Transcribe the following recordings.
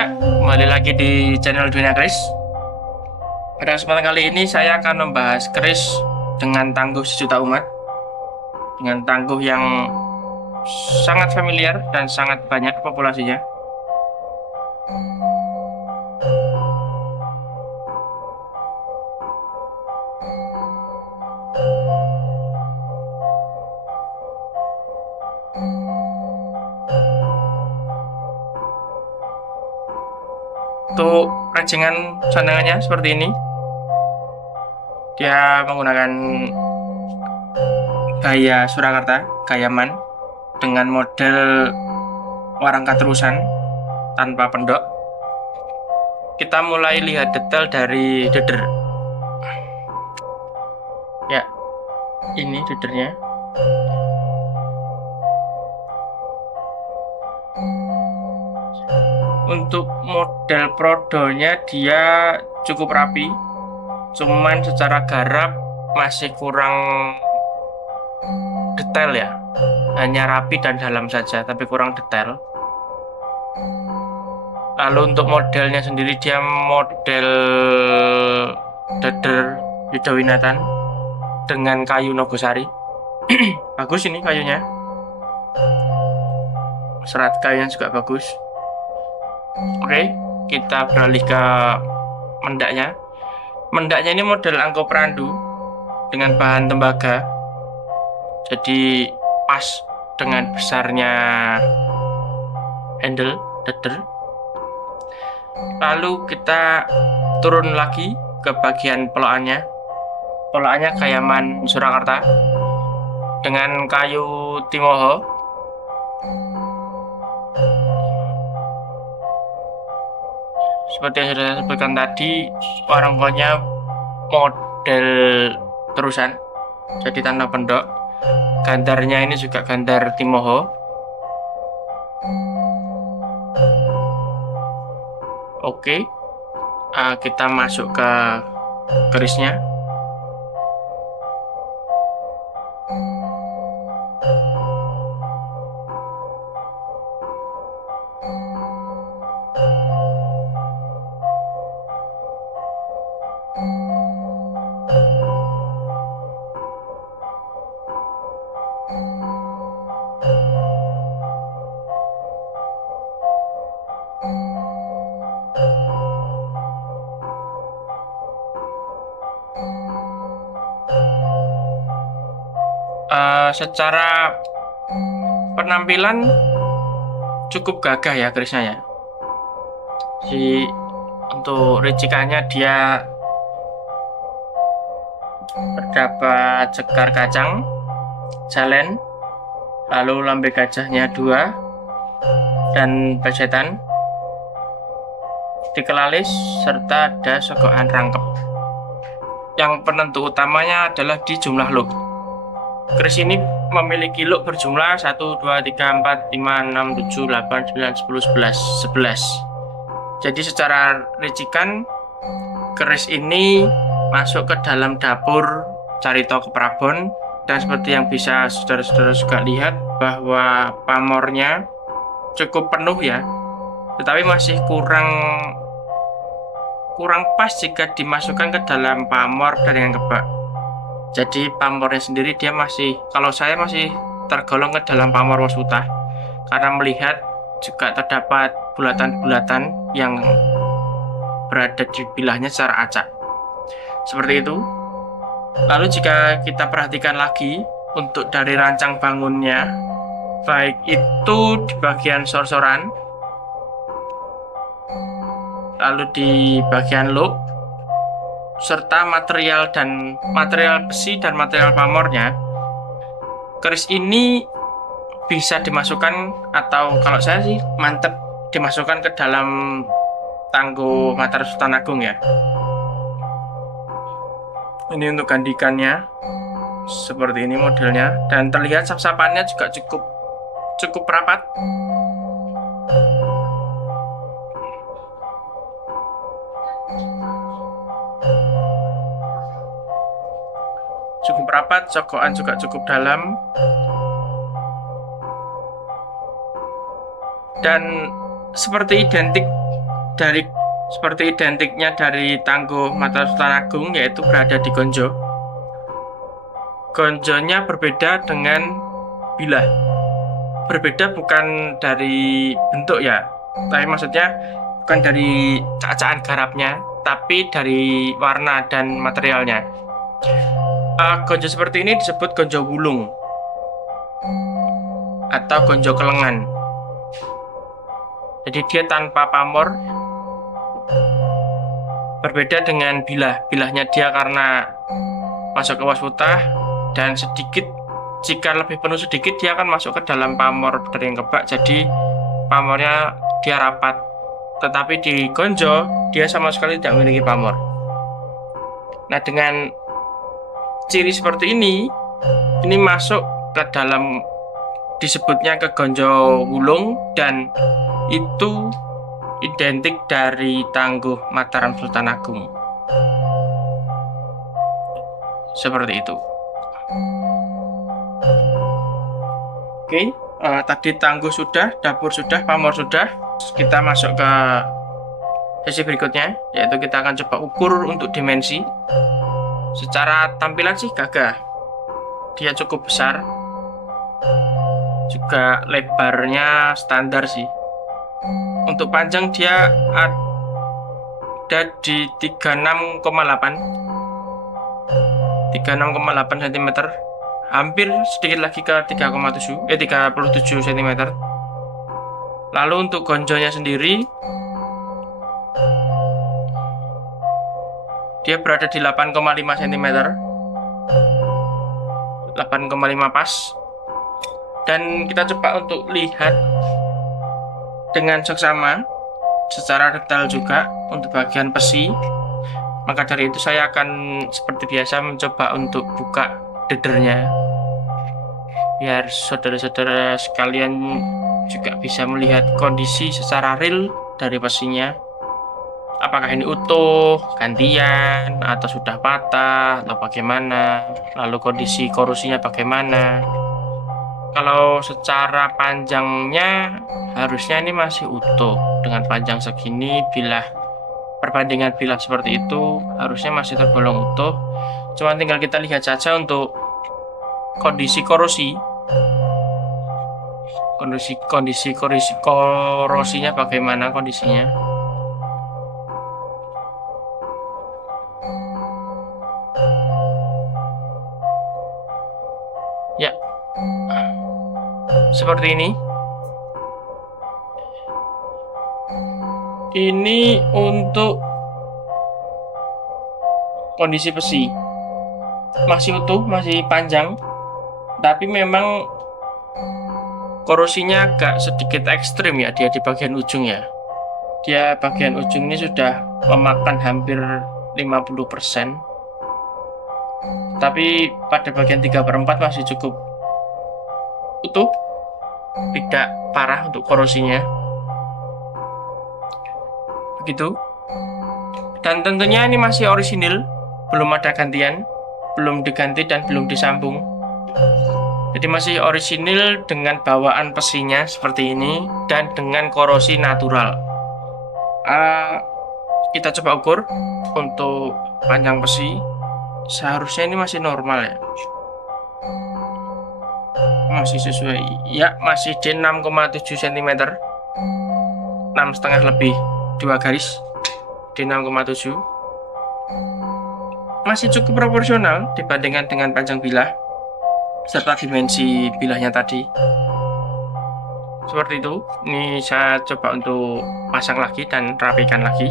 Ya, kembali lagi di channel Dunia Keris. Pada kesempatan kali ini saya akan membahas keris dengan tangguh sejuta umat, dengan tangguh yang sangat familiar dan sangat banyak populasinya. Untuk racingan sandangannya seperti ini. Dia menggunakan gaya Surakarta, gaya man, dengan model warangka terusan tanpa pendok. Kita mulai lihat detail dari deder. Ya, ini dedernya. Untuk model prodonya dia cukup rapi, cuman secara garap masih kurang detail ya. Hanya rapi dan dalam saja, tapi kurang detail. Lalu untuk modelnya sendiri dia model deder Widowinatan dengan kayu Nogosari. Bagus ini kayunya. Serat kayunya juga bagus. Oke, kita beralih ke mendaknya. Mendaknya ini model angkop randu dengan bahan tembaga. Jadi pas dengan besarnya handle deder. Lalu kita turun lagi ke bagian pelokannya. Pelokannya kayak man Surakarta dengan kayu Timoho. Seperti yang sudah saya sebutkan tadi, warangkonya model terusan, jadi tanpa pendok. Gandarnya ini juga gandar Timoho. Oke, kita masuk ke kerisnya. Secara penampilan cukup gagah ya kerisnya ya. Untuk ricikannya dia terdapat sekar kacang, jalen, lalu lambe gajahnya 2 dan pesetan, dikelalis serta ada sogokan rangkep. Yang penentu utamanya adalah di jumlah look. Keris ini memiliki look berjumlah 1, 2, 3, 4, 5, 6, 7, 8, 9, 10, 11. Jadi secara ricikan, keris ini masuk ke dalam dapur Carita Keprabon. Dan seperti yang bisa saudara-saudara juga lihat, bahwa pamornya cukup penuh ya, tetapi masih kurang pas jika dimasukkan ke dalam pamor dengan kebak. Jadi pamornya sendiri dia masih, kalau saya masih tergolong ke dalam pamor Wasuta, karena melihat juga terdapat bulatan-bulatan yang berada di bilahnya secara acak. Seperti itu. Lalu jika kita perhatikan lagi untuk dari rancang bangunnya, baik itu di bagian sor-soran, lalu di bagian look, serta material besi dan material pamornya, keris ini bisa dimasukkan, atau kalau saya sih mantep dimasukkan ke dalam tangguh Mataram Sultan Agung ya. Ini untuk gandikannya seperti ini modelnya, dan terlihat sap-sapannya juga cukup rapat. Cukup rapat, cokokan juga cukup dalam, dan seperti identik dari seperti identiknya dari Tangguh Mataram Sultan Agung, yaitu berada di Gonjo. Gonjonya berbeda dengan bilah. Berbeda bukan dari bentuk ya, tapi maksudnya bukan dari cacaan garapnya, tapi dari warna dan materialnya. Gonjo seperti ini disebut gonjo wulung atau gonjo kelengan. Jadi dia tanpa pamor, berbeda dengan bilah. Bilahnya dia karena masuk ke wasputa dan sedikit, jika lebih penuh sedikit dia akan masuk ke dalam pamor dari kebak, jadi pamornya dia rapat. Tetapi di gonjo dia sama sekali tidak memiliki pamor. Nah, dengan ciri seperti ini masuk ke dalam, disebutnya ke gonjo wulung, dan itu identik dari Tangguh Mataram Sultan Agung. Seperti itu. Oke, tadi Tangguh sudah, dapur sudah, pamor sudah. Kita masuk ke sesi berikutnya, yaitu kita akan coba ukur untuk dimensi. Secara tampilan sih gagah, dia cukup besar, juga lebarnya standar sih. Untuk panjang dia ada di 36,8 cm, hampir sedikit lagi ke 37 cm. Lalu untuk gonjonya sendiri dia berada di 8,5 cm, 8,5 pas. Dan kita coba untuk lihat dengan seksama secara detail juga untuk bagian besi. Maka dari itu saya akan seperti biasa mencoba untuk buka dedernya, biar saudara-saudara sekalian juga bisa melihat kondisi secara real dari besinya. Apakah ini utuh, gantian, atau sudah patah, atau bagaimana. Lalu kondisi korosinya bagaimana. Kalau secara panjangnya harusnya ini masih utuh. Dengan panjang segini, perbandingan bilah seperti itu harusnya masih tergolong utuh. Cuma tinggal kita lihat saja untuk kondisi korosi. Kondisi korosinya bagaimana kondisinya. Ya, seperti ini. Ini untuk kondisi besi masih utuh, masih panjang, tapi memang korosinya agak sedikit ekstrim ya, dia di bagian ujung ya. Dia bagian ujung ini sudah memakan hampir 50%, tapi pada bagian 3/4 masih cukup utuh, tidak parah untuk korosinya. Begitu. Dan tentunya ini masih orisinil, belum ada gantian, belum diganti dan belum disambung. Jadi masih orisinil dengan bawaan besinya seperti ini dan dengan korosi natural. Kita coba ukur untuk panjang besi. Seharusnya ini masih normal ya, masih sesuai ya, masih di 6,7 cm, 6,5 lebih 2 garis di 6,7, masih cukup proporsional dibandingkan dengan panjang bilah serta dimensi bilahnya tadi. Seperti itu. Ini saya coba untuk pasang lagi dan rapikan lagi.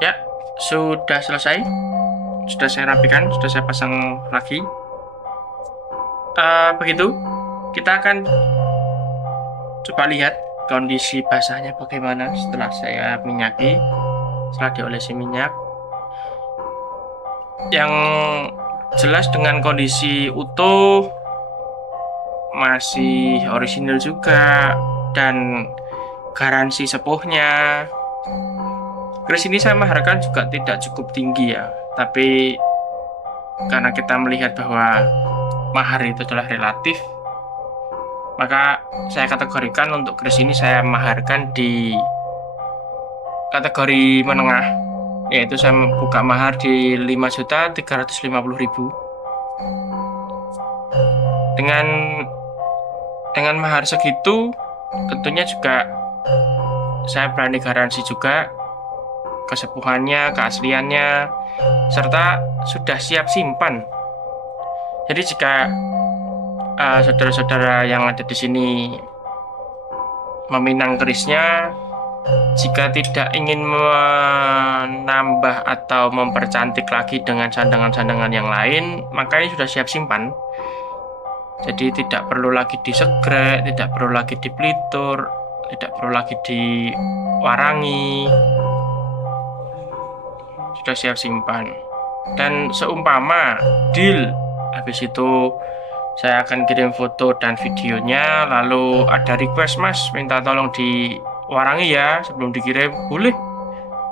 Ya, sudah selesai, sudah saya rapikan, sudah saya pasang lagi. Begitu. Kita akan coba lihat kondisi basahnya bagaimana setelah saya minyaki, setelah diolesi minyak. Yang jelas dengan kondisi utuh, masih orisinil juga, dan garansi sepuhnya. Keris ini saya maharkan juga tidak cukup tinggi ya, tapi karena kita melihat bahwa mahar itu adalah relatif, maka saya kategorikan untuk keris ini saya maharkan di kategori menengah, yaitu saya buka mahar di 5.350.000. Dengan mahar segitu tentunya juga saya berani garansi juga kesepuhannya, keasliannya, serta sudah siap simpan. Jadi jika saudara-saudara yang ada di sini meminang kerisnya, jika tidak ingin menambah atau mempercantik lagi dengan sandangan-sandangan yang lain, maka ini sudah siap simpan. Jadi tidak perlu lagi disegrek, tidak perlu lagi dipelitur, tidak perlu lagi diwarangi, sudah siap simpan. Dan seumpama deal, habis itu saya akan kirim foto dan videonya, lalu ada request mas, minta tolong diwarangi ya sebelum dikirim, boleh.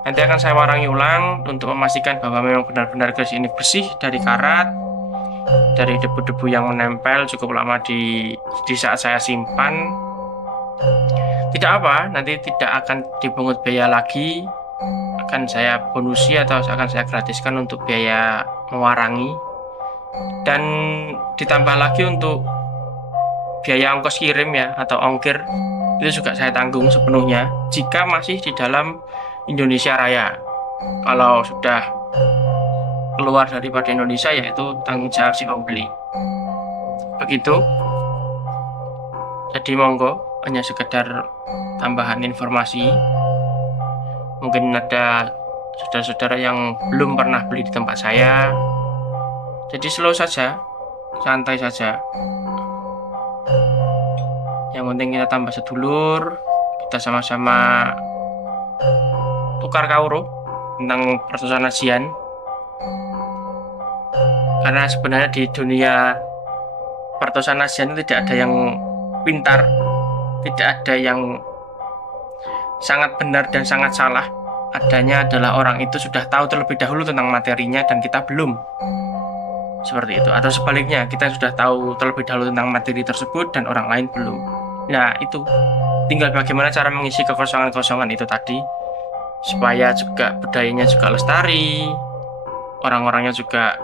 Nanti akan saya warangi ulang untuk memastikan bahwa memang benar-benar keris ini bersih dari karat, dari debu-debu yang menempel cukup lama di saat saya simpan. Tidak apa, nanti tidak akan dipungut biaya lagi, akan saya bonusi atau akan saya gratiskan untuk biaya mewarangi. Dan ditambah lagi untuk biaya ongkos kirim ya, atau ongkir, itu juga saya tanggung sepenuhnya jika masih di dalam Indonesia Raya. Kalau sudah keluar daripada Indonesia, yaitu tanggung jawab si pembeli. Begitu. Jadi monggo, hanya sekedar tambahan informasi. Mungkin ada saudara-saudara yang belum pernah beli di tempat saya. Jadi slow saja, santai saja. Yang penting kita tambah sedulur, kita sama-sama tukar kauro tentang persoalan ASEAN. Karena sebenarnya di dunia pertosan ASEAN itu tidak ada yang pintar, tidak ada yang sangat benar dan sangat salah. Adanya adalah orang itu sudah tahu terlebih dahulu tentang materinya dan kita belum. Seperti itu. Atau sebaliknya, kita sudah tahu terlebih dahulu tentang materi tersebut dan orang lain belum. Nah, itu. Tinggal bagaimana cara mengisi kekosongan-kekosongan itu tadi, supaya juga budayanya juga lestari, orang-orangnya juga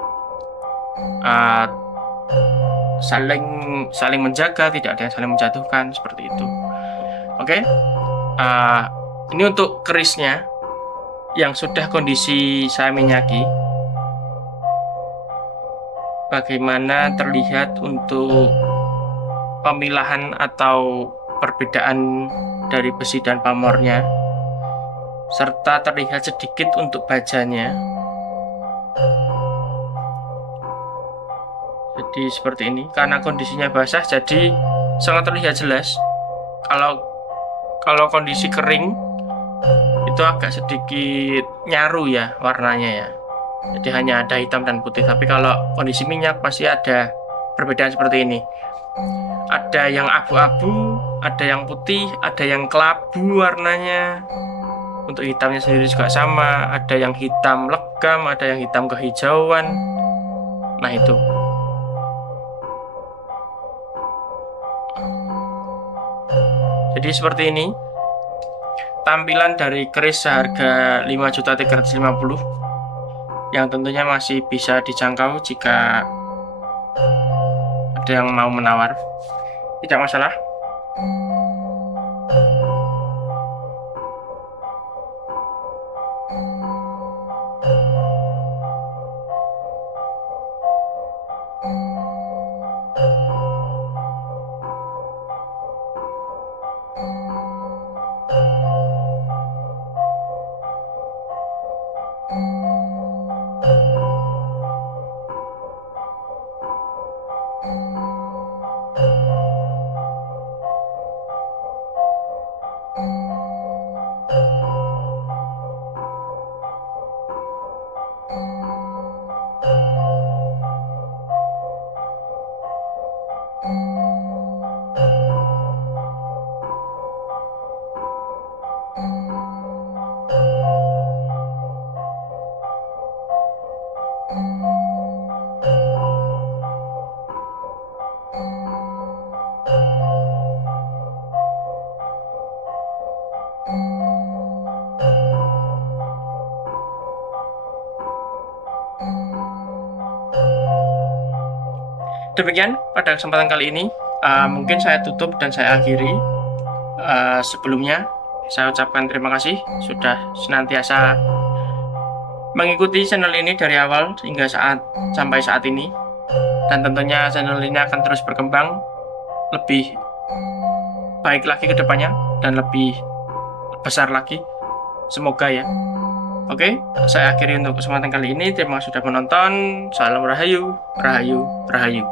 saling menjaga, tidak ada yang saling menjatuhkan, seperti itu. Oke. Ini untuk kerisnya yang sudah kondisi saya minyaki. Bagaimana terlihat untuk pemilahan atau perbedaan dari besi dan pamornya, serta terlihat sedikit untuk bajanya. Jadi seperti ini, karena kondisinya basah jadi sangat terlihat jelas. Kalau kondisi kering itu agak sedikit nyaru ya warnanya ya. Jadi hanya ada hitam dan putih. Tapi kalau kondisi minyak pasti ada perbedaan seperti ini. Ada yang abu-abu, ada yang putih, ada yang kelabu warnanya. Untuk hitamnya sendiri juga sama. Ada yang hitam legam, ada yang hitam kehijauan. Nah itu. Jadi seperti ini tampilan dari keris seharga 5.350.000 yang tentunya masih bisa dijangkau jika ada yang mau menawar. Tidak masalah. Demikian pada kesempatan kali ini, mungkin saya tutup dan saya akhiri. Sebelumnya saya ucapkan terima kasih sudah senantiasa mengikuti channel ini dari awal hingga sampai saat ini, dan tentunya channel ini akan terus berkembang lebih baik lagi ke depannya dan lebih besar lagi, semoga ya. Oke, saya akhiri untuk kesempatan kali ini. Terima kasih sudah menonton. Salam Rahayu, Rahayu, Rahayu.